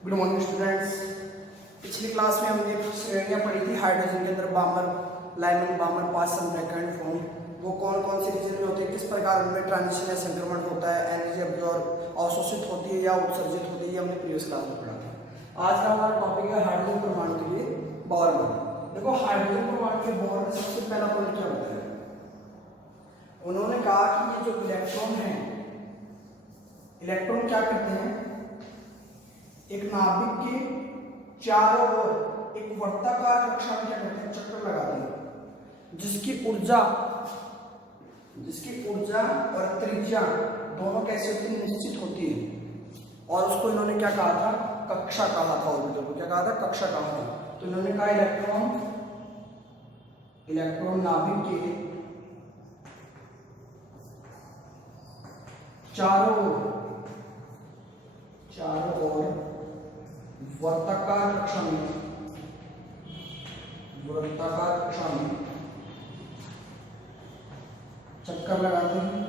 Good morning students. पिछली class में हमने कुछ श्रेणियां पढ़ी थी हाइड्रोजन के अंदर, बामर, लाइमन, बामर, पासम, ब्रैकेट, फोम। वो कौन कौन से रीजन में होते हैं, किस प्रकार उनमें ट्रांजिशन या संक्रमण होता है, एनर्जी अब्जॉर्ब अवशोषित होती है या उत्सर्जित होती है, ये हमने प्रीवियस क्लास में पढ़ा था। आज का हमारा टॉपिक है हाइड्रोजन परमाणु के लिए बोर मॉडल। देखो, हाइड्रोजन परमाणु के बोर में सबसे पहला पॉइंट क्या होता है, उन्होंने कहा कि ये जो इलेक्ट्रॉन है, इलेक्ट्रॉन क्या करते हैं, एक नाभिक के चारों ओर एक वर्ताकार कक्षा में क्या करते हैं, चक्कर लगाते हैं, जिसकी ऊर्जा और त्रिज्या दोनों कैसे होती है, निश्चित होती है। और उसको इन्होंने क्या कहा था, कक्षा कहा था। ऑर्बिटल को क्या कहा था, कक्षा कहा था। तो इन्होंने कहा इलेक्ट्रॉन नाभिक के चारों ओर वर्ताकार कक्षा में चक्कर लगाते हैं,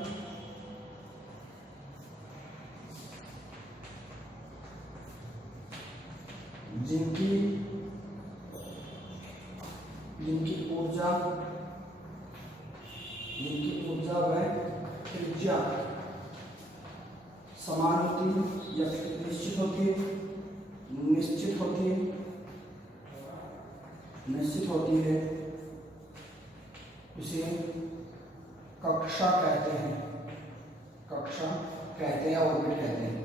जिनकी ऊर्जा व त्रिज्या समान होती है या निश्चित होती है, इसे कक्षा कहते हैं या ऑर्बिट कहते हैं।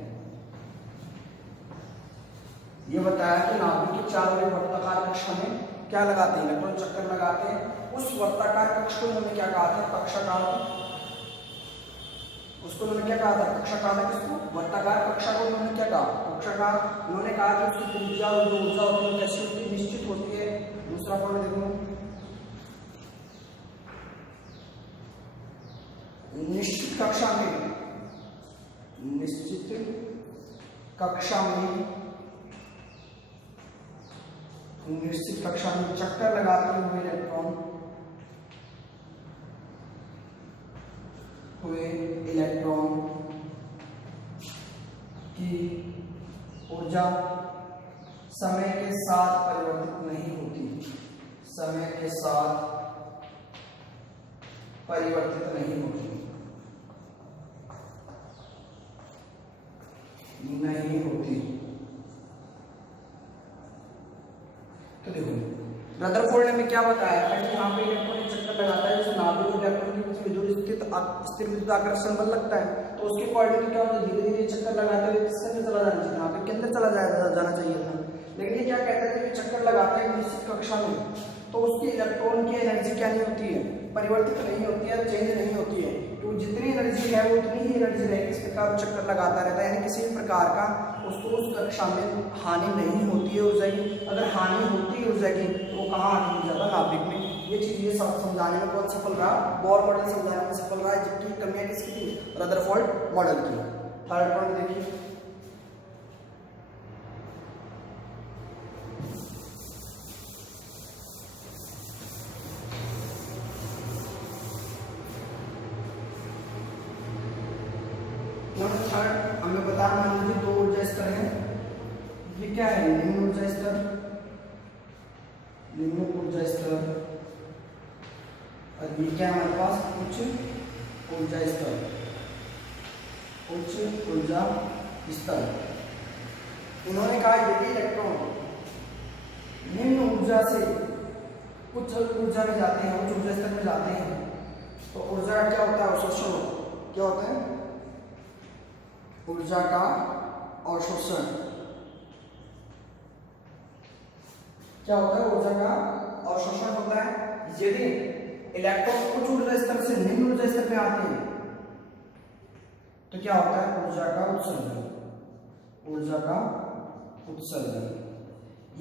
ये बताया कि नाभिक के चारों ओर वर्ताकार कक्षा में क्या लगाते हैं, इलेक्ट्रॉन चक्कर लगाते हैं। उस वर्ताकार कक्ष को इन्होंने क्या कहा था, कक्षा कहा था। उसको उन्होंने क्या कहा था, कक्षा कहा था। किसको, वर्ताकार कक्षा को उन्होंने क्या कहा, कक्षा कहा। उन्होंने कहा कि उसकी त्रिज्या और जो ऊर्जा होती है कैसी होती है, निश्चित होती है। दूसरा पॉइंट देखो, निश्चित कक्षा में चक्कर लगाते हुए इलेक्ट्रॉन की ऊर्जा समय के साथ परिवर्तित नहीं होती, तो देखो, रदरफोर्ड ने क्या बताया है कि यहाँ पे इलेक्ट्रॉन चक्कर लगाता है, जिस नाभिक और इलेक्ट्रॉन के बीच में स्थिर विद्युत आकर्षण बल लगता है, तो उसके कोऑर्डिनेट क्या होता है, धीरे धीरे चक्कर लगाते हुए किसके अंदर चला जाना चाहिए, नाभिक के अंदर जाना चाहिए था। लेकिन ये क्या कहता है कि चक्कर लगाता है निश्चित कक्षा में, तो उसकी इलेक्ट्रॉन की एनर्जी क्या नहीं होती है, परिवर्तित नहीं होती है, चेंज नहीं होती है। तो जितनी एनर्जी है वो उतनी ही एनर्जी रहेगी। इस प्रकार चक्कर लगाता रहता है, यानी किसी भी प्रकार का उसको उस कक्षा में हानि नहीं होती है ऊर्जा की। अगर हानि होती है ऊर्जा की तो वो कहाँ हानि हो जाता है, नाभिक में। ये चीज ये समझाने में कौन सफल रहा, बोर मॉडल समझाने में सफल रहा है, जबकि कमियां किसकी थी, रदरफोर्ड मॉडल की। थर्ड पॉइंट देखिए, थर्ड हमें बता, मान लीजिए दो ऊर्जा स्तर है। ये क्या है, निम्न ऊर्जा स्तर, और ये क्या है हमारे पास, उच्च ऊर्जा स्तर। उन्होंने कहा यदि इलेक्ट्रॉन निम्न ऊर्जा से उच्च ऊर्जा में जाते हैं, उच्च ऊर्जा स्तर में जाते हैं, तो ऊर्जा क्या होता है, अवशोषण। क्या होता है, ऊर्जा का अवशोषण। क्या होता है, ऊर्जा का अवशोषण होता है। यदि इलेक्ट्रॉन उच्च ऊर्जा स्तर से निम्न ऊर्जा स्तर में आते हैं तो क्या होता है, ऊर्जा का उत्सर्जन।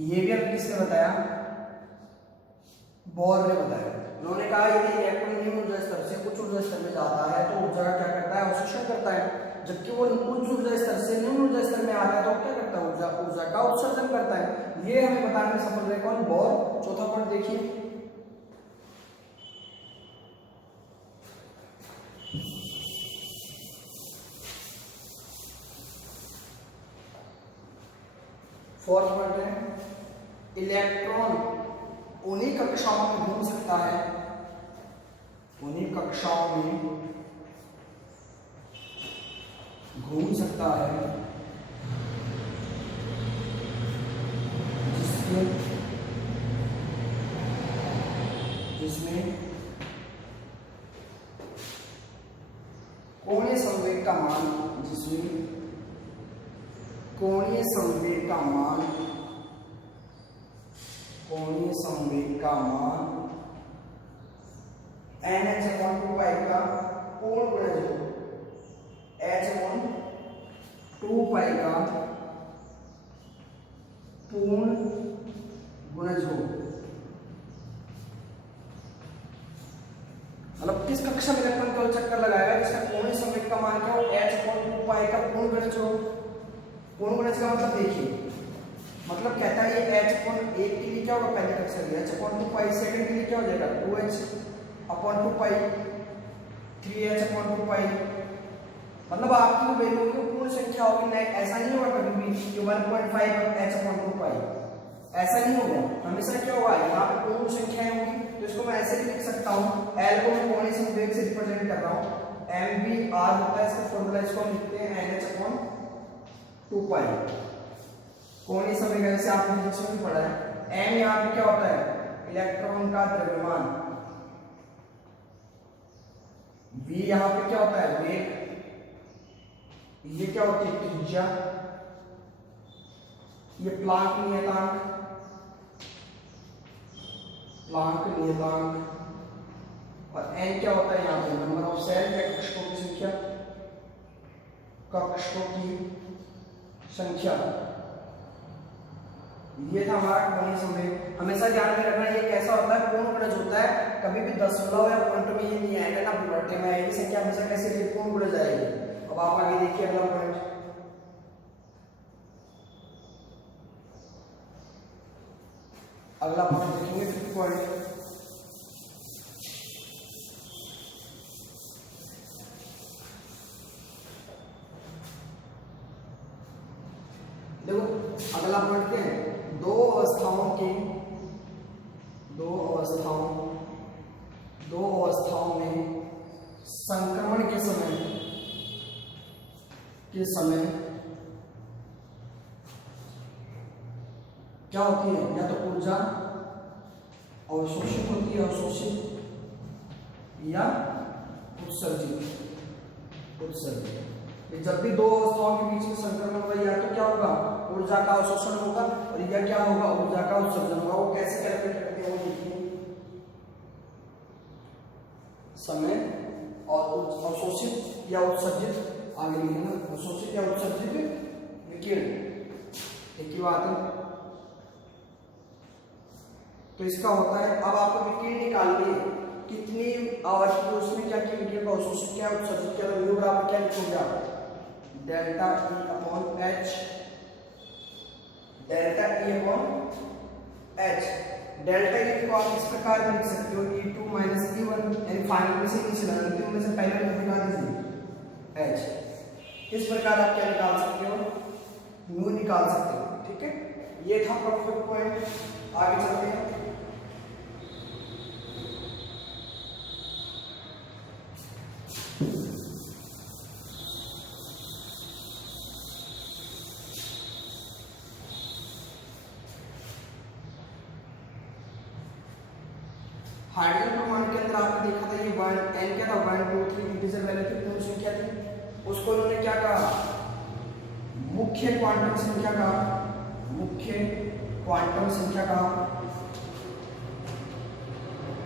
ये भी हमने किसने बताया, बोर ने बताया। उन्होंने कहा यदि इलेक्ट्रॉन निम्न ऊर्जा स्तर से उच्च ऊर्जा स्तर में जाता है तो ऊर्जा का क्या करता है, अवशोषण करता है। जबकि वो उच्च ऊर्जा स्तर से निम्न ऊर्जा स्तर में आता है तो क्या करता है, ऊर्जा का उत्सर्जन करता है। ये हमें बताने में सफल रहे कौन, बोर। चौथा पॉइंट देखिए, फोर्थ पॉइंट है इलेक्ट्रॉन उन्हीं कक्षाओं में घूम सकता है, उन्हीं कक्षाओं में घूम सकता है जिसमें कोणीय संवेग का मान, जिसमें कोणीय संवेग का मान, कोणीय संवेग का मान NH/2π का पूर्ण गुणज हो, H/2π का पूर्ण गुणज हो। मतलब किस कक्षा में इलेक्ट्रॉन केवल चक्कर लगाएगा जिसका कोणीय संवेग का मान क्या हो, H/2π का पूर्ण गुणज हो। पूर्ण गुणज का मतलब देखिए, मतलब कहता है ये H/1 के लिए क्या होगा, पहले कक्षा लिया H/2π, सेकंड के लिए क्या हो जाएगा 2H/2π, 3H/2π। मतलब आपकी वैल्यू की पूर्ण संख्या होगी, नहीं ऐसा नहीं होगा कभी भी कि 1.5H/2π, ऐसा नहीं होगा। हमेशा क्या होगा, यहाँ पे पूर्ण संख्याएं होंगी, तो इसको मैं ऐसे भी लिख सकता हूँ, L को मैं कोणीय संवेग से रिप्रेजेंट कर रहा हूँ, MVR होता है, इसका फॉर्मूला इसको हम लिखते हैं NH/2π। कोणीय संवेग जैसे आपने इंग्लिश में पढ़ा है। M यहाँ पे क्या होता है, इलेक्ट्रॉन का द्रव्यमान, V यहाँ पे क्या होता है, वेग, ये क्या होती है त्रिज्या, ये प्लांक नियतांक, और N क्या होता है यहाँ पे नंबर ऑफ सेल या कक्षकों की संख्या, कक्षकों की संख्या। ये था हमारा कोणीय संवेग। हमेशा ध्यान में रखना ये कैसा होता है, पूर्ण गुणज होता है, कभी भी दशमलव या पॉइंट में ये नहीं आएगा ना बढ़ते में आएगी संख्या, हमेशा कैसे पूर्ण गुणज आएगी। अब आप आगे देखिए अगला पॉइंट, अगला पॉइंट देखेंगे 5th पॉइंट। देखो अगला पॉइंट क्या है, दो अवस्थाओं में संक्रमण के समय क्या होती है, या तो ऊर्जा अवशोषित होती है, अवशोषित या उत्सर्जित। जब भी दो अवस्थाओं के बीच में संक्रमण होगा, या तो क्या होगा, ऊर्जा का अवशोषण होगा, और या क्या होगा, ऊर्जा का उत्सर्जन होगा। वो कैसे कैलकुलेट करते हैं वो देखिए, समय और अवशोषित या उत्सर्जित, आगे लिखना अवशोषित या उत्सर्जित विकिरण एक ही बात है। तो इसका होता है, अब आपको विकिरण निकालनी है, कितनी आवर्त की रोशनी क्या की विकिरण को अवशोषित किया, उत्सर्जित किया, तो म्यू बराबर क्या लिखोगे आप, delta E upon H। Delta E को आप इस प्रकार भी लिख सकते हो, E2 माइनस E1, यानी फाइनल में से नीचे अंतिम में से पहले निकाल दीजिए H। इस प्रकार आप क्या निकाल सकते हो, म्यू निकाल सकते हो। ठीक है, ये था परफेक्ट पॉइंट। आगे चलते हैं, हाइड्रोजन परमाणु के अंदर आपने देखा था ये n क्या था, 1 2 3 इंटीजर वैल्यू की पूर्ण संख्या थी, उसको उन्होंने क्या कहा, मुख्य क्वांटम संख्या कहा,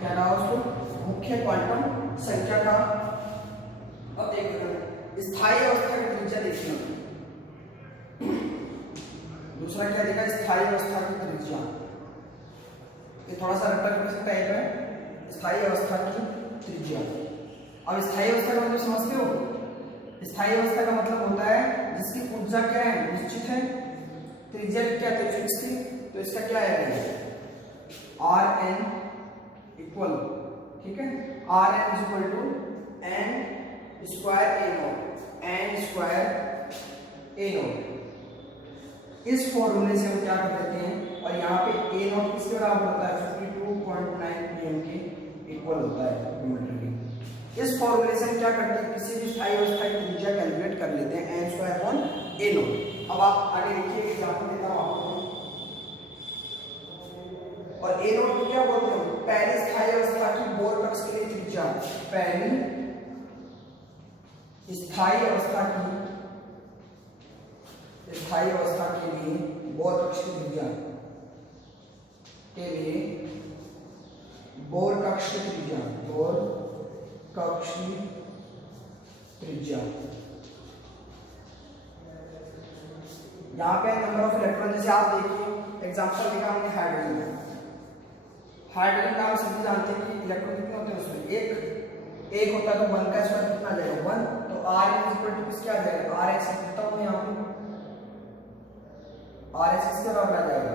क्या कहा उसको, मुख्य क्वांटम संख्या का। अब देखो स्थायी अवस्था की त्रिज्या देखिए, दूसरा क्या देखा, स्थायी अवस्था की त्रिज्या। ये थोड़ा सा रट्टा टाइप है, स्थायी अवस्था की त्रिज्या। अब स्थायी अवस्था का मतलब समझते हो, स्थायी अवस्था का मतलब होता है जिसकी ऊर्जा क्या है, निश्चित है, त्रिज्या क्या थी, फिक्स थी, तो इसका क्या है Rn इक्वल, ठीक है, Rn is equal to n square a0, n square a0। इस फॉर्मूले से हम क्या कर देते हैं, और यहाँ पे ए नॉट किसके बराबर होता है 52.9 पीएम के इक्वल होता है न्यूटन की। इस फॉर्मूले से हम क्या करते हैं, किसी भी स्थायी अवस्था की त्रिज्या कैलकुलेट कर लेते हैं n square upon a nought. अब आप आगे देखिए एग्जांपल देता हूं आपको, और ए नॉट को क्या बोलते हैं, पहली स्थायी अवस्था की बोर कक्ष के लिए त्रिज्या, पहली स्थायी अवस्था के लिए बोर कक्ष की त्रिज्या के लिए बोर कक्ष की त्रिज्या यहाँ पे नंबर ऑफ इलेक्ट्रॉन, जैसे आप देखिए एग्जांपल देखा हमने हाइड्रोजन का हम सभी जानते हैं कि इलेक्ट्रॉन कितने होते हैं उसमें, एक होता है, तो 1 का स्क्वायर कितना आ जाएगा 1, तो R इक्वल टू किसके आ जाएगा, R x लिखता हूं यहाँ पे, R x किसके बराबर आ जाएगा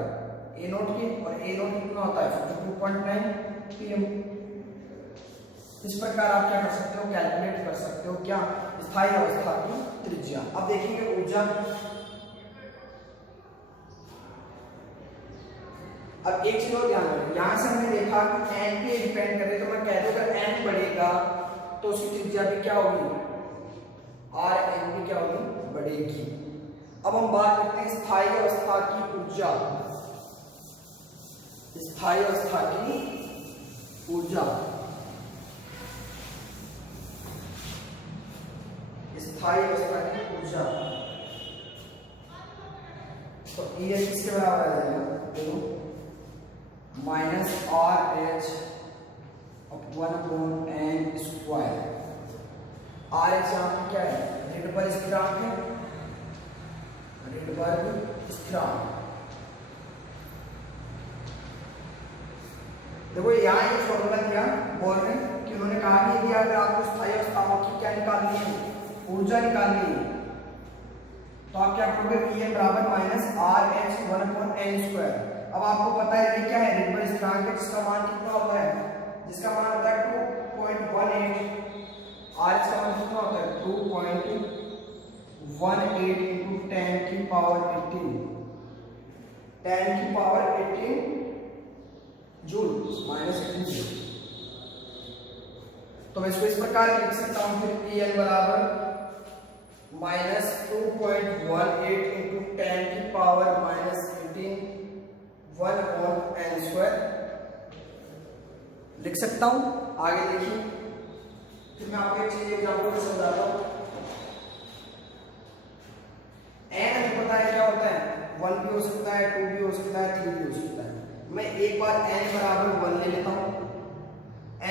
A नोट के, और A नोट कितना होता है 52.9 pm। इस प्रकार आप क्या कर सकते हो, कैलकुलेट कर सकते हो क्या, स्थायी अवस्था की त्रिज्या। अब देखिए ऊर्जा, अब एक चीज और ध्यान रखिए, यहां से हमने देखा कि n पे डिपेंड करे, तो मैं कह दूं अगर n बढ़ेगा तो उसकी त्रिज्या भी क्या होगी, r n भी क्या होगी, बढ़ेगी। अब हम बात करते हैं स्थायी अवस्था की ऊर्जा, स्थायी अवस्था की ऊर्जा, स्थायी अवस्था की ऊर्जा, तो E किसके बराबर आ जाएगा, देखो minus R H 1/n square. R H यहाँ पे क्या है, रिडबर्ग स्थिरांक है, रिडबर्ग स्थिरांक। देखो यहाँ एक फॉर्मूला दिया बोर ने कि उन्होंने कहा कि यदि अगर आपको स्थायी अवस्थाओं की क्या निकालनी है, ऊर्जा निकालनी है, तो आप क्या करोगे, Vm बराबर minus R H 1/n square. अब आपको पता है ये क्या है, रिडबर्ग स्थिरांक है, जिसका मान कितना होता है, जिसका मान होता है 2.18, आर का मान कितना होता है 2.18 into 10 की पावर 18, 10 की पावर 18 जूल, माइनस 18 जूल। तो मैं इसको इस प्रकार लिख सकता हूं, फिर Pn बराबर माइनस 2.18 into 10 की पावर माइनस 18 1/n स्क्वायर लिख सकता हूं। आगे देखिए, फिर मैं आपको एक चीज एग्जांपल में समझाता हूं। n हमें पता है क्या होता है, 1 भी हो सकता है, 2 भी हो सकता है, 3 भी हो सकता है। मैं एक बार n बराबर 1 ले लेता हूं,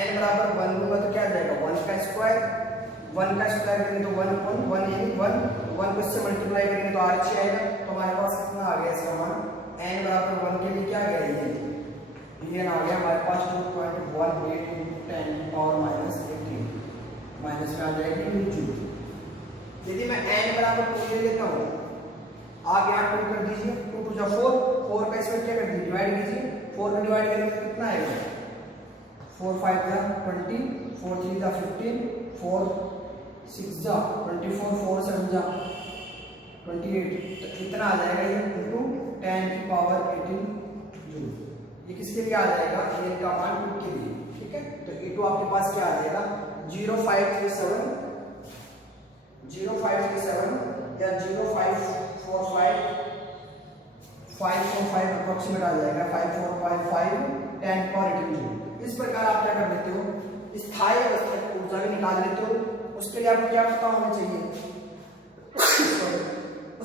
n बराबर 1 लूंगा तो क्या आ जाएगा 1 का स्क्वायर, 1 का स्क्वायर करेंगे तो 1 यानी 1 को इससे मल्टीप्लाई करेंगे तो r आएगा। तो हमारे पास कितना आ गया इसका मान, n बराबर 1 के लिए क्या गया ये आ गया हमारे पास 2.18 into 10 की पावर माइनस 18, माइनस में आ जाएगी जूल। यदि मैं n बराबर 2 ले लेता हूँ, आप यहाँ 2 कर दीजिए, 2 2 जा 4, 4 का इसमें क्या कर दीजिए, डिवाइड कीजिए, 4 में डिवाइड करेंगे तो कितना आएगा, 4 5 जा 20, 4 3 जा 15, 4 6 जा 24, 4 7 जा 28, तो कितना आ जाएगा ये इनटू 10 की पावर 18 जूल। ये किसके लिए आ जाएगा, ये का मान 2 के लिए, ठीक है। तो E2 आपके पास क्या आ जाएगा 0537 या 0545 अप्रोक्सीमेट आ जाएगा, 5455 10 पावर 18 जूल। इस प्रकार आप क्या कर लेते हो, स्थायी अवस्था की ऊर्जा भी निकाल लेते हो। उसके लिए आपको क्या पता होना चाहिए,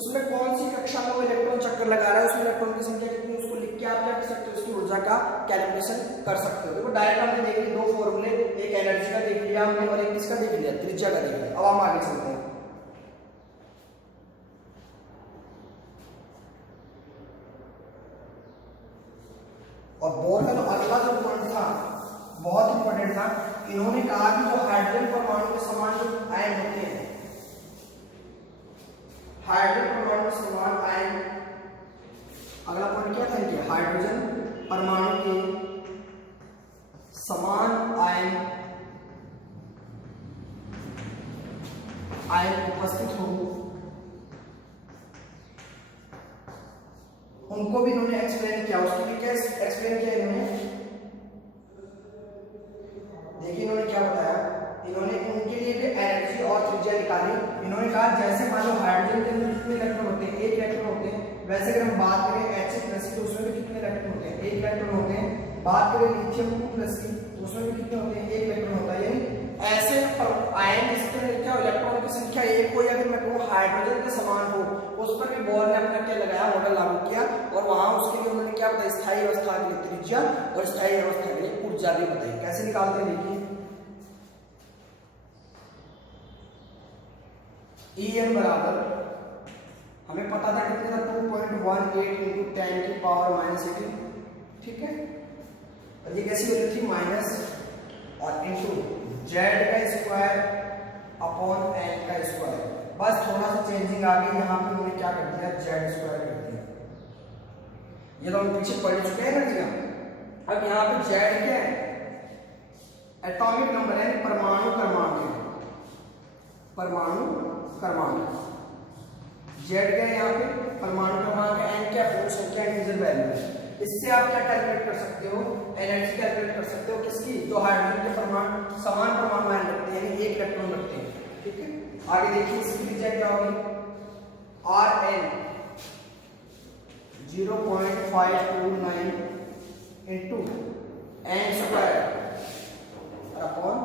उसमें कौन सी कक्षा में वो इलेक्ट्रॉन चक्कर लगा रहा है, उसमें इलेक्ट्रॉन की संख्या कितनी, उसको लिख के आप क्या कर सकते हो, उसकी ऊर्जा का कैलकुलेशन कर सकते हो। देखो डायरेक्ट हमने देख लिया 2 फॉर्मूले, एक एनर्जी का देख लिया हमने और एक किसका देख लिया, त्रिज्या का देख लिया। अब हम आगे चलते हैं। और बोर का जो अगला जो पॉइंट था बहुत इंपॉर्टेंट था, इन्होंने कहा कि जो हाइड्रोजन परमाणु के समान जो आयन होते हैं, हाइड्रोजन परमाणु के समान आयन, अगला पॉइंट क्या था इनके, हाइड्रोजन परमाणु के समान आयन उपस्थित हो उनको भी इन्होंने एक्सप्लेन किया। उसके लिए क्या एक्सप्लेन किया इन्होंने, देखिए इन्होंने क्या बताया, इन्होंने उनके लिए भी एनर्जी और त्रिज्या निकाली। इन्होंने कहा जैसे मान लो हाइड्रोजन के अंदर कितने इलेक्ट्रॉन होते हैं, एक इलेक्ट्रॉन होते हैं, वैसे अगर हम बात करें H+ तो उसमें भी कितने इलेक्ट्रॉन होते हैं, एक इलेक्ट्रॉन होते हैं। बात करें लिथियम 2+ की तो उसमें भी कितने होते हैं, एक इलेक्ट्रॉन होता है। यानी ऐसे आयन जिसके क्या इलेक्ट्रॉन की संख्या एक हो या फिर मैं कहूँ हाइड्रोजन के समान हो, उस पर भी बोर ने अपना क्या लगाया, मॉडल लागू किया। और वहां उसके लिए उन्होंने क्या बताया, स्थायी अवस्था के लिए त्रिज्या और स्थायी अवस्था के लिए ऊर्जा भी बताई। कैसे निकालते हैं देखिए, En बराबर हमें पता था कितने था, 2.18 इंटू 10 की पावर -18, ठीक है। और ये कैसी होती थी, माइनस और इंटू जेड का स्क्वायर अपॉन एन का स्क्वायर। बस थोड़ा सा चेंजिंग आ गई, यहाँ पे उन्होंने क्या कर दिया, जेड स्क्वायर कर दिया। ये तो हम पीछे पढ़ चुके हैं ना जी। अब यहाँ पे जेड क्या है, एटॉमिक नंबर है, परमाणु क्रमांक है, परमाणु क्रमांक। जेड क्या है यहाँ पे, परमाणु क्रमांक, एन क्या पूर्ण संख्या, इंटीजर वैल्यू है। इससे आप क्या कैलकुलेट कर सकते हो, एनर्जी कैलकुलेट कर सकते हो किसकी, जो हाइड्रोजन के परमाणु समान परमाणु आयन रखते हैं, यानी एक इलेक्ट्रॉन रखते हैं, ठीक है। आगे देखिए इसकी त्रिज्या क्या होगी, Rn 0.529 into n² upon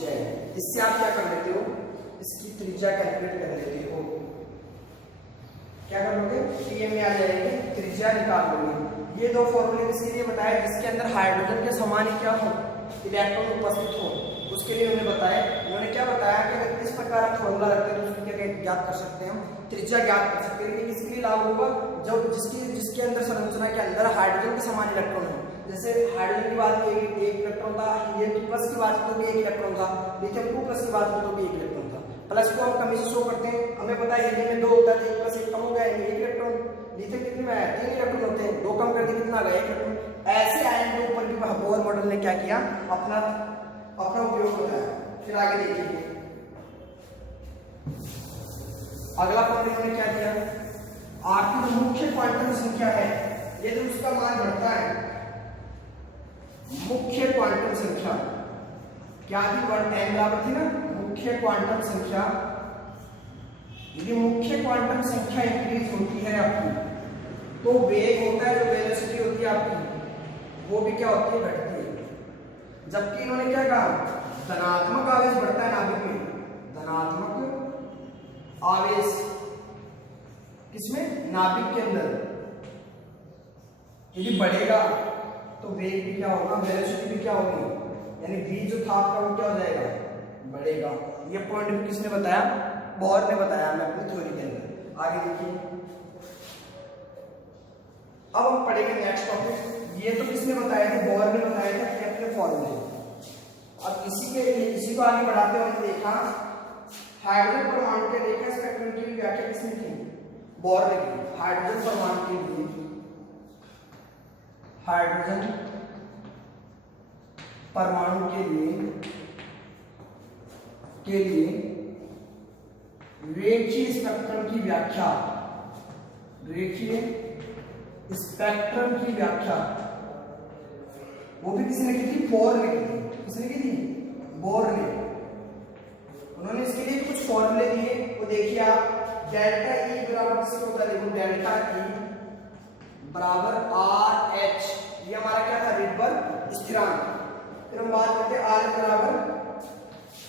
Z. इससे आप क्या कर लेते हो, इसकी त्रिज्या कैलकुलेट कर लेते हो। क्या कर लोगे, Tm में आ जाएंगे, त्रिज्या निकाल लोगे। ये दो फॉर्मूले किसके लिए बताए, जिसके अंदर हाइड्रोजन के समान ही क्या हो, इलेक्ट्रॉन उपस्थित हो, उसके लिए उन्होंने बताया। उन्होंने क्या बताया कि अगर इस प्रकार का फॉर्मूला रखते हैं तो उसको क्या ज्ञात कर सकते हैं, हम त्रिज्या ज्ञात कर सकते हैं। लेकिन किसके लिए लागू होगा, जब जिसके अंदर संरचना के अंदर हाइड्रोजन के समान इलेक्ट्रॉन हो। जैसे हाइड्रोजन की बात की एक इलेक्ट्रॉन था, हीलियम 2+ की बात की तो भी एक इलेक्ट्रॉन था, लिथियम 2+ की बात की तो भी एक इलेक्ट्रॉन था। प्लस को हम कमी से शो करते हैं, हमें पता है हीलियम में 2 होता है, 1+1 कम हो गया, एक इलेक्ट्रॉन। लिथियम कितने में आया, 3 इलेक्ट्रॉन होते हैं, 2 कम कर दिए, कितना आ गया, 1 इलेक्ट्रॉन। ऐसे आयन के ऊपर भी बोर मॉडल ने क्या किया, अपना उपयोग बताया। फिर आगे देखिए, अगला फॉर्मूला ने क्या दिया, आपकी जो मुख्य क्वांटम संख्या है, यदि उसका मान बढ़ता है, मुख्य क्वांटम संख्या क्या थी, n बराबर थी ना, मुख्य क्वांटम संख्या, यदि मुख्य क्वांटम संख्या इंक्रीज होती है आपकी, तो वेग होता है, जो वेलोसिटी होती है आपकी, वो भी क्या होती है, घटती है। जबकि इन्होंने क्या कहा, धनात्मक आवेश बढ़ता है नाभिक में, धनात्मक आवेश किसमें, नाभिक के अंदर यदि बढ़ेगा तो वेग भी क्या होगा, वेलोसिटी भी क्या होगी, यानी v जो था आपका वो क्या हो जाएगा, बढ़ेगा। ये पॉइंट किसने बताया, बोर ने बताया मैं अपनी थ्योरी के अंदर। आगे देखिए, अब हम पढ़ेंगे नेक्स्ट टॉपिक। ये तो किसने बताया था, बोर ने बताया था केप्लर फॉर्मूले। अब इसी को आगे बढ़ाते हुए हमने देखा हाइड्रोजन परमाणु के रेखा स्पेक्ट्रम की व्याख्या किसने की, बोर ने की। हाइड्रोजन परमाणु के लिए, हाइड्रोजन परमाणु के लिए रेखीय स्पेक्ट्रम की व्याख्या, रेखीय स्पेक्ट्रम की व्याख्या वो भी किसने की थी, बोर ने की थी। किसने की थी, बोर ने। उन्होंने इसके लिए कुछ फॉर्मूले दिए, वो देखिए आप, डेल्टा E बराबर किसको होता है, देखो डेल्टा E बराबर RH, ये हमारा क्या था, रिडबर्ग स्थिरांक। फिर हम बात करते हैं R बराबर,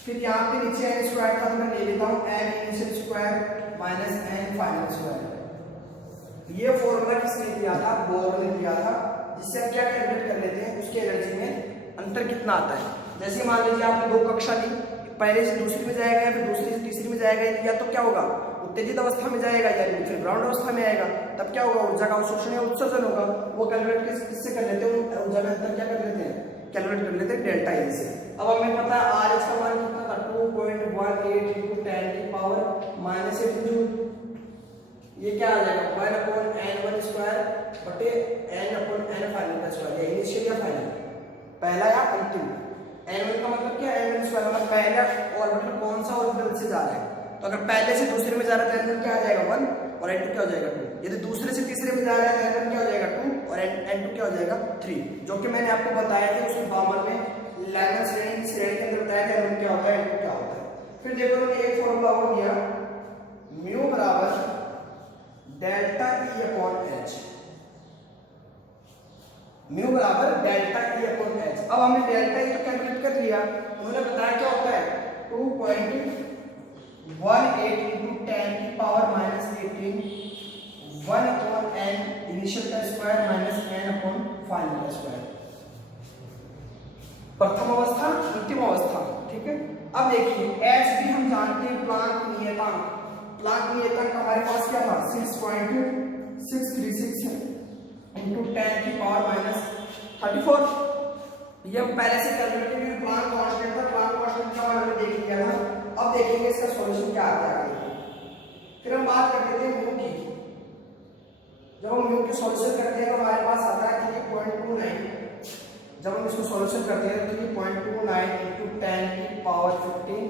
फिर यहाँ पे नीचे n स्क्वायर था तो मैं ले लेता हूँ n initial square minus n final square. ये फॉर्मूला किसने दिया था, बोर ने दिया था, जिससे हम क्या कैलकुलेट कर लेते हैं, उसके एनर्जी में अंतर कितना आता है। जैसे मान लीजिए आपने 2 कक्षा ली, पहले से दूसरी में जाएगा या फिर दूसरी से तीसरी में जाएगा, या तो क्या होगा, उत्तेजित अवस्था में जाएगा या फिर ग्राउंड अवस्था में आएगा, तब क्या होगा, ऊर्जा का अवशोषण या उत्सर्जन होगा। वो कैलकुलेट किससे कर लेते हैं, ऊर्जा में अंतर क्या कर लेते हैं, कैलकुलेट कर लेते हैं डेल्टा E से। अब हमें पता है RH का मान कितना था, 2.18 इंटू 10 की पावर -8 जूल। ये क्या आ जाएगा, 1/n1 स्क्वायर बटे n/n फाइनल का स्क्वायर, या इनिशियल या फाइनल, पहला या अंतिम। n1 का मतलब क्या है, n1 स्क्वायर मतलब पहला ऑर्बिटल कौन सा ऑर्बिटल से जा रहा है, तो अगर पहले से दूसरे में जा रहा है तो n1 क्या आ जाएगा 1, और n2 क्या हो जाएगा 2। यदि दूसरे से तीसरे में जा रहा है n1 क्या हो जाएगा 2 और n2 क्या हो जाएगा 3, जो कि मैंने आपको बताया था उसके फॉर्मूले में 11 श्रेणी के अंदर बताया था n1 क्या होता है n2 क्या होता है। फिर देखो उन्होंने एक फॉर्मूला और दिया म्यू बराबर delta E upon H, mu बराबर डेल्टा ई अपॉन एच। अब हमने डेल्टा ई तो कैलकुलेट कर लिया, उन्होंने बताया क्या होता है 2.18 into 10 की power minus 18 1 upon n initial का square minus n upon final का स्क्वायर, प्रथम अवस्था अंतिम अवस्था, ठीक है। अब देखिए h भी हम जानते हैं प्लांक नियतांक, प्लांक नियतांक हमारे पास क्या था 6.636 into 10 की पावर माइनस 34, ये हम पहले से कैलकुलेट किए प्लांक कांस्टेंट था, प्लांक कांस्टेंट का मैंने देख लिया था। अब देखेंगे इसका सॉल्यूशन क्या आता है। फिर हम बात कर लेते हैं म्यू की। जब हम म्यू की सॉल्यूशन करते हैं तो हमारे पास आता है 3.29, जब हम इसको सॉल्यूशन करते हैं 3.29 into 10 की पावर 15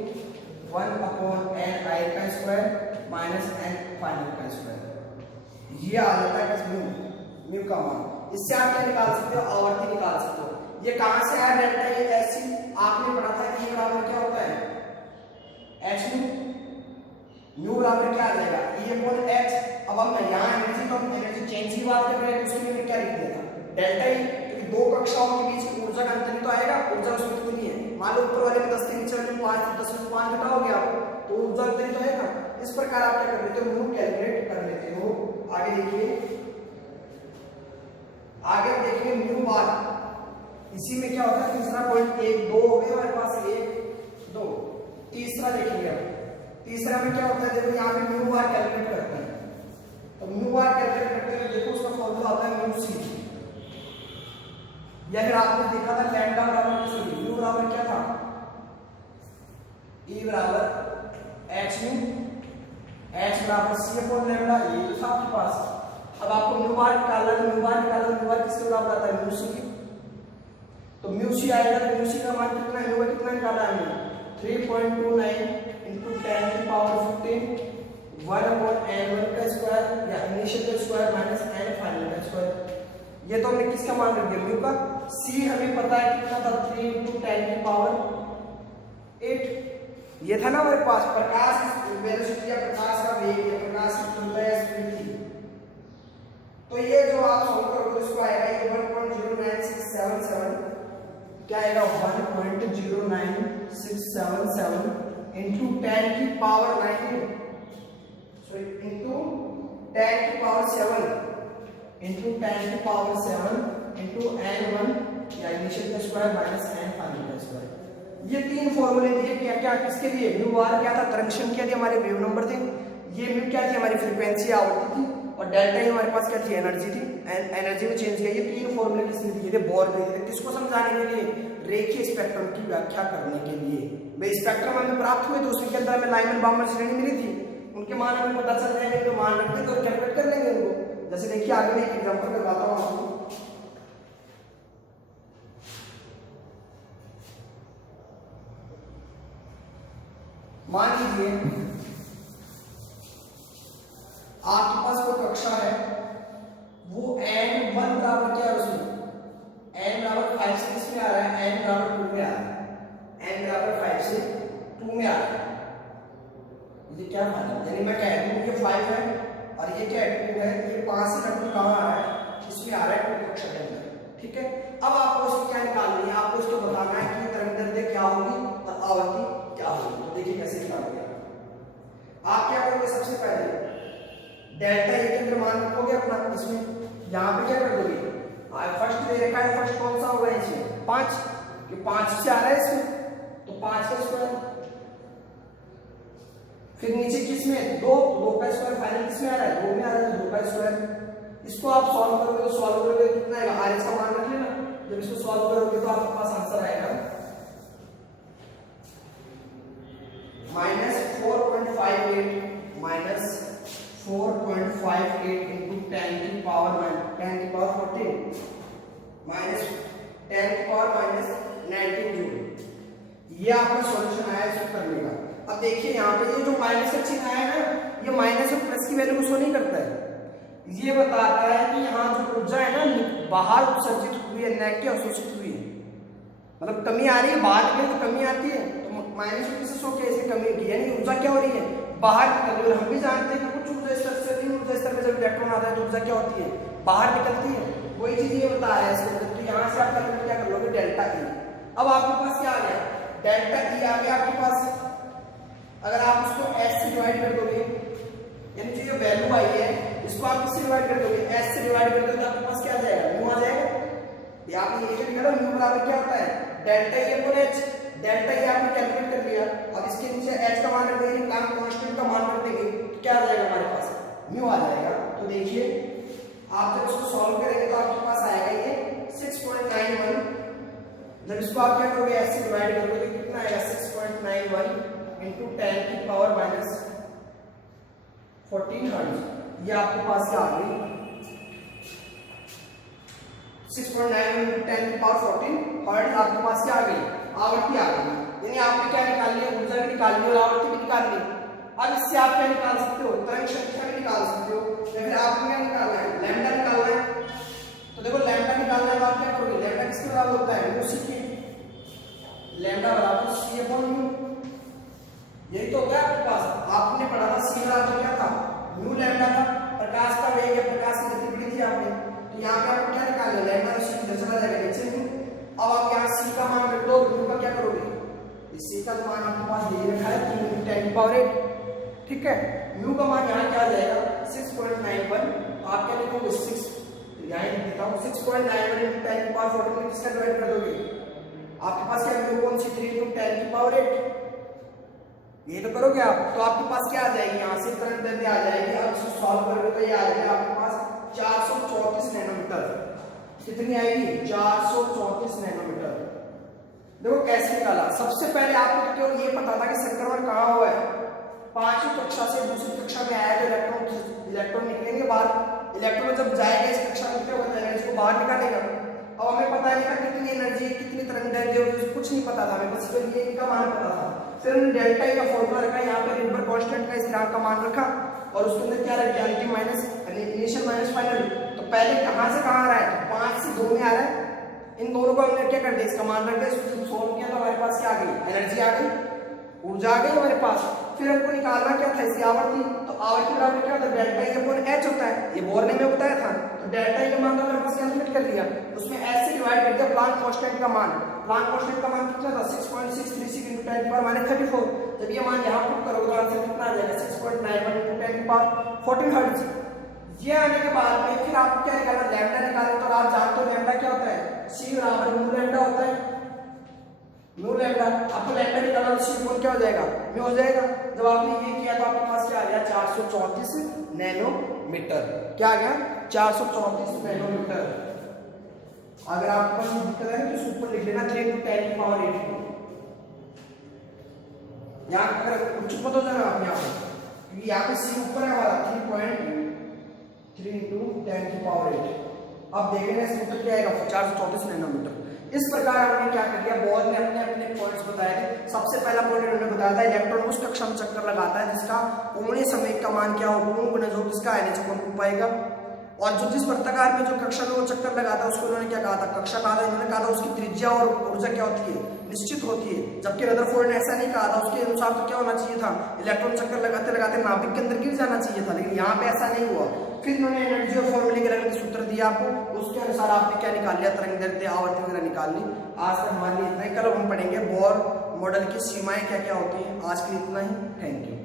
1 अपॉन n i का स्क्वायर माइनस n फाइनल का स्क्वायर, ये आ जाता है म्यू, म्यू का मान। इससे आप क्या निकाल सकते हो आवर्ती निकाल सकते हो। ये कहां से आया डेल्टा, ये ऐसी आपने पढ़ा था कि बराबर क्या होता है h म्यू बराबर क्या आ जाएगा e अपॉन h। अब हम यहां एनर्जी तो हम एनर्जी चेंज की बात कर रहे हैं, तो उसके लिए क्या लिख दिया था डेल्टा ई, क्योंकि दो कक्षाओं के बीच ऊर्जा का अंतर तो आएगा, ऊर्जा उसमें कितनी है, मान लो ऊपर वाले में 10 थे नीचे वाले में 5, 10 में 5 घटाओगे आप तो ऊर्जा अंतर तो आएगा। इस प्रकार आप क्या कर लेते हो म्यू कैलकुलेट कर लेते हो। आगे देखिए, आगे देखिए म्यू बार, इसी में क्या होता है तीसरा पॉइंट 1 2 हो गए हमारे पास 1 2, तीसरा देखेंगे। अब तीसरा में क्या होता है देखो यहाँ पे म्यू बार कैलकुलेट करते हैं, तो म्यू बार कैलकुलेट करते हैं देखो उसका फॉर्मूला आता है म्यू सी, या फिर आपने देखा था लैम्डा बराबर सी, म्यू बराबर क्या था E बराबर h म्यू, h बराबर c अपॉन लैम्डा, ये तो था आपके पास। अब आपको म्यू बार निकालना है, म्यू बार निकालना, म्यू बार किसके बराबर आता है म्यू सी, तो म्यू सी आएगा, तो म्यू सी का मान कितना है, म्यू का कितना निकाला है हमने 3.29 into 10 की पावर 15 1 अपॉन n1 का स्क्वायर या इनिशियल का स्क्वायर माइनस n फाइनल का स्क्वायर। ये तो हमने किसका मान रख दिया म्यू का, c हमें पता है कितना था 3 into 10 की पावर 8, ये था ना हमारे पास प्रकाश वेलोसिटी या प्रकाश का वेग या प्रकाश की तीव्रता या स्पीड थी। तो ये जो आप सॉल्व करोगे इसको आएगा ये 1.09677 क्या आएगा 1.09677 into 10 की पावर 19 सॉरी into 10 की पावर 7 into 10 की पावर 7 into n1 या इनिशियल का स्क्वायर माइनस n फाइनल का स्क्वायर। ये तीन फॉर्मूले दिए क्या क्या किसके लिए, म्यू आर क्या था तरंग क्या थी हमारे वेव नंबर थे, ये म्यू क्या थी हमारी फ्रीक्वेंसी आवृत्ति थी, और डेल्टा ही हमारे पास क्या थी एनर्जी थी, एनर्जी में चेंज किया। ये तीन फॉर्मूले किसने दिए थे बोर ने दिए। किसको समझाने के लिए, रेखीय स्पेक्ट्रम की व्याख्या करने के लिए। भाई स्पेक्ट्रम हमें प्राप्त हुए तो उसके अंदर हमें लाइमन बार्मर श्रेणी मिली थी, उनके मान हमें पता चल जाएंगे तो मान रख देंगे और कैलकुलेट कर लेंगे उनको। जैसे देखिए आगे मैं एक एग्जांपल करवाता हूं आपको। मान लीजिए आपके पास कोई कक्षा है, वो n1 बराबर क्या है उसमें n बराबर 5 से किसमें आ रहा है, n बराबर 2 में आ रहा है, n बराबर 5 से 2 में आ रहा है। ये क्या मतलब, यानी मैं कह दूं ये 5 है और ये क्या है 2 है, ये 5 से 2 कहां आ रहा है, इसमें आ रहा है 2 कक्षा के अंदर, ठीक है। अब आपको इसको क्या निकालनी है, आपको इसको बताना है कि तरंगदैर्घ्य क्या होगी और आवृत्ति क्या होगी। तो देखिए कैसे निकालोगे आप क्या करोगे, सबसे पहले डेल्टा ए के अंदर मान रखोगे अपना, इसमें यहां पे क्या कर दोगे, फर्स्ट दे रखा है, फर्स्ट कौन सा होगा इसमें 5, कि 5 से आ रहा है इसमें तो 5 का स्क्वायर, फिर नीचे किसमें 2 का स्क्वायर, फाइनल किसमें आ रहा है 2 में आ रहा है, 2 का स्क्वायर। इसको आप सॉल्व करोगे तो सॉल्व करोगे कितना आएगा, आरएच का मान रख लेना, जब इसको सॉल्व करोगे तो आपके पास आंसर आएगा -4.58 into 10 की पावर 14 माइनस 10 की पावर -19 जूल। ये आपका सॉल्यूशन आया इस करने का। अब देखिए यहाँ पे ये जो माइनस का चिन्ह आया ना, ये माइनस और प्लस की वैल्यू को शो नहीं करता है, ये बताता है कि यहाँ जो ऊर्जा है ना बाहर उत्सर्जित हुई है, न कि अवशोषित हुई है। मतलब कमी आ रही है, बाहर निकले तो कमी आती है, तो माइनस में से शो कैसे कमी होगी, यानी ऊर्जा क्या हो रही है, बाहर निकल रही है। हम भी जानते हैं कि कुछ ऊर्जा स्तर से अधिक ऊर्जा स्तर में जब इलेक्ट्रॉन आता है तो ऊर्जा क्या होती है, बाहर निकलती है। वही चीज ये बता रहा है इसके अंदर। तो यहाँ से आप कैलकुलेट क्या कर लोगे, डेल्टा ई। अब आपके पास क्या आ गया, डेल्टा ई आ गया आपके पास। अगर आप उसको एस से डिवाइड कर दोगे, यानी जो ये वैल्यू आई है इसको आप किससे डिवाइड कर दोगे, एस से डिवाइड कर दोगे, तो आपके पास क्या आ जाएगा, म्यू आ जाएगा। ये आपने ये लिखा ना, म्यू बराबर क्या होता है, delta E upon H. Delta E आपने कैलकुलेट कर लिया, अब इसके नीचे एच का मान रख देंगे, प्लैंक कांस्टेंट का मान रख देंगे, तो क्या आ जाएगा हमारे पास, म्यू आ जाएगा। तो देखिए आप जब इसको सॉल्व करेंगे तो आपके पास आएगा ये 6.91। जब इसको आप क्या करोगे, एस से डिवाइड करोगे तो कितना आएगा, 6.91 into 10 की पावर माइनस 14 हर्ट्ज। ये आपके पास क्या आ गई, 6.91 into 10 की पावर 14 हर्ट्ज आपके पास क्या आ गई, आवृत्ति आ गई। यानी आपने क्या निकाल लिया, ऊर्जा भी निकाल ली और आवृत्ति भी निकाल ली। अब इससे आप क्या निकाल सकते हो, तरंग संख्या भी निकाल सकते हो, या फिर आपको क्या निकालना है, लैम्डा निकालना है। तो देखो लैम्डा निकालना है तो आप क्या करोगे, लैम्डा किसके बराबर होता है, म्यू सी के। लैम्डा बराबर सी अपॉन म्यू, यही तो होता है आपके पास। आपने पढ़ा था सी बराबर क्या था, म्यू लैम्डा था, प्रकाश का वेग या प्रकाश की गति पढ़ी थी आपने। तो यहाँ पे आपको क्या निकालना है, लैम्डा सी की चला जाएगा नीचे म्यू। अब आप यहाँ सी का मान रख दो, म्यू का क्या करोगे, इस सी का मान आपके पास दे रखा है 3 × 10 की पावर 8, ठीक है। म्यू का मान यहाँ क्या आ जाएगा, 6.91। आप क्या लिखोगे, 6, यहाँ लिख देता हूँ, 6.91 × 10 की पावर 14 में किसका डिवाइड कर दोगे, आपके पास क्या म्यू कौन सी, 3 × 10 की पावर 8। ये तो करोगे आप, तो आपके पास क्या आ जाएगी, यहाँ से तरंग दैर्ध्य आ जाएगी। अब इसको सॉल्व करोगे तो ये आ जाएगा आपके पास 434 नैनोमीटर। कितनी आएगी, 434 नैनोमीटर। देखो कैसे निकाला, सबसे पहले आपको केवल ये पता था कि संक्रमण कहाँ हुआ है, 5वीं कक्षा से दूसरी कक्षा में आया तो इलेक्ट्रॉन निकलेंगे बाहर, इलेक्ट्रॉन जब जाएगा इस कक्षा में क्या होता है, इसको बाहर निकालेगा। अब हमें पता नहीं था कितनी एनर्जी, कितनी तरंग दैर्ध्य होगी, कुछ नहीं पता था हमें, बस केवल ये का मान पता था। फिर हमने डेल्टा ई का फॉर्मूला रखा, यहाँ पे रिडबर्ग कांस्टेंट का स्थिरांक का मान रखा, और उसके अंदर क्या रख दिया, T minus initial minus final. तो पहले कहाँ से कहाँ आ रहा है, 5 से 2 में आ रहा है, इन दोनों को हमने क्या कर दिया, इसका मान रख दिया, इसको सोल्व किया तो हमारे पास क्या आ गई, एनर्जी आ गई, ऊर्जा आ गई हमारे पास। फिर हमको निकालना क्या था, इसकी आवृत्ति। तो आवृत्ति बराबर क्या होता है, डेल्टा ई अपॉन एच होता है, ये बोर ने में बताया था। तो डेल्टा ई का मान तो हमारे पास कैलकुलेट कर लिया, उसमें एच से डिवाइड कर दिया प्लांक कांस्टेंट का मान। प्लांक कांस्टेंट का मान कितना था, 6.636 × 10 की पावर माइनस 34। जब ये मान यहाँ पुट करोगे तो आंसर कितना आ जाएगा, 6.91 × 10 की पावर 14 हर्ट्ज। ये आने के बाद में फिर आपको क्या निकालना, लैम्डा निकालना। तो आप जानते हो लैम्डा क्या होता है, सी बराबर म्यू लैम्डा होता है, म्यू लैम्डा। आपको लैम्डा निकालना तो सी अपॉन क्या हो जाएगा, म्यू हो जाएगा। जब आपने ये किया तो आपके पास क्या आ गया, 434 नैनोमीटर। क्या आ गया, 434 नैनोमीटर। अगर आपके पास दिक्कत है तो इसको ऊपर लिख लेना 3 × 10 की पावर 8। यहाँ अगर चुप मत हो जाना आप यहाँ पर, क्योंकि यहाँ पे सी ऊपर है हमारा 3.3 × 10 की पावर 8। अब देखेंगे इस उत्तर क्या आएगा, 434 नैनोमीटर। इस प्रकार हमने क्या कर दिया, बोर ने अपने अपने पॉइंट्स बताए थे। सबसे पहला पॉइंट उन्होंने बताया था इलेक्ट्रॉन उस कक्षा में चक्कर लगाता है जिसका कोणीय संवेग का मान क्या हो, पूर्ण गुणज हो, किसका आयनिक कोण पाएगा। और जो जिस वृत्ताकार में जो कक्षा में वो चक्कर लगाता है उसको उन्होंने क्या कहा था, कक्षा कहा था। इन्होंने कहा था उसकी त्रिज्या और ऊर्जा क्या होती है, निश्चित होती है। जबकि रदरफोर्ड ने ऐसा नहीं कहा था, उसके अनुसार तो क्या होना चाहिए था, इलेक्ट्रॉन चक्कर लगाते लगाते नाभिक के अंदर गिर जाना चाहिए था, लेकिन यहाँ पे ऐसा नहीं हुआ। फिर इन्होंने एनर्जी और फॉर्मूले के अलग सूत्र दिया आपको, उसके अनुसार आपने क्या निकाल लिया, तरंग दैर्ध्य, आवर्ती वगैरह निकाल ली। आज तक हमारे लिए इतना ही, कल हम पढ़ेंगे बोर मॉडल की सीमाएं क्या क्या होती हैं। आज के लिए इतना ही, थैंक यू।